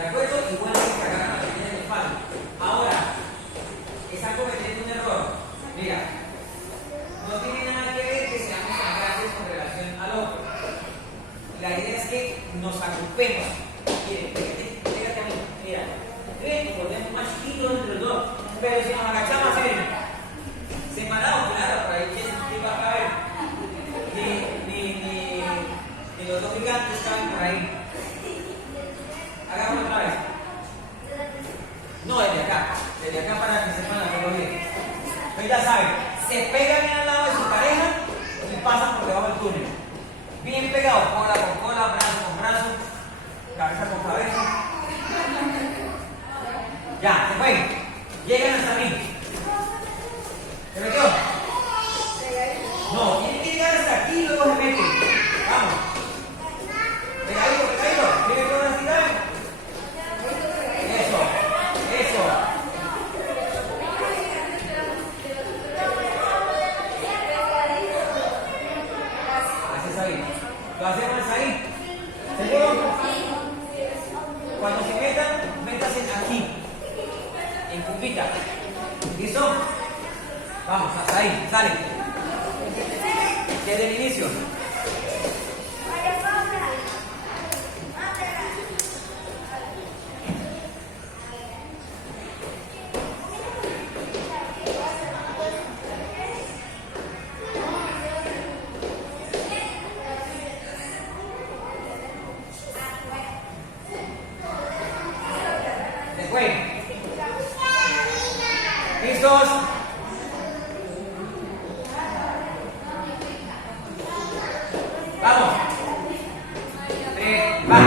¿De acuerdo? Y vuelven a cargar la pequeña de espalda. Ahora, están cometiendo un error. Mira, no tiene nada que ver que seamos tan grandes con relación al otro. La idea es que nos agrupemos. Miren, pégate a mí. Mira, nos volvemos más chiquitos entre los dos. Pero si nos agachamos, separados, claro, por ahí quién va a caber. Ni los dos gigantes caben por ahí. Hagamos otra vez. No, desde acá para que sepan hacerlo bien. Pues ya saben, se pegan al lado de su pareja y pasan por debajo del túnel. Bien pegados, cola con cola, brazo con brazo, cabeza con cabeza. Ya, se fue. Llegan hasta mí. ¿Se metió? No, tienen que llegar hasta aquí y luego se meten. Vamos. Pegadito, pegadito. ¿Tiene que una cita? Eso. Haces ahí. Lo hacemos ahí. ¿Seguro? Cuando se metan, métanse aquí. En cumbita. ¿Listo? Vamos, hasta ahí, sale. Desde el inicio. Se fue. ¿Listos? Vamos. Va.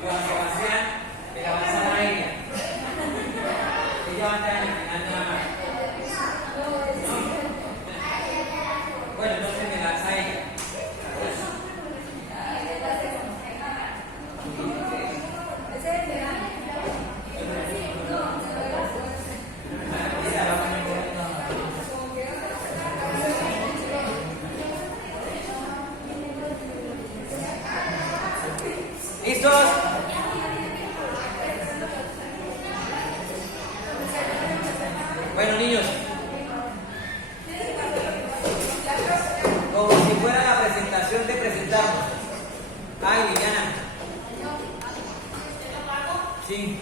Joan Sebastián de la manzana aérea. Ella va a estar en el final de la mano. Bueno, entonces me lanza ella. ¿Listos? Bueno, niños, como si fuera la presentación de presentarnos. Ay, Liliana. Sí.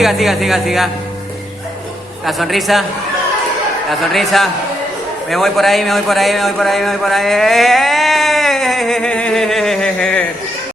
siga, siga, siga, siga. La sonrisa. La sonrisa. Me voy por ahí, me voy por ahí, me voy por ahí, me voy por ahí.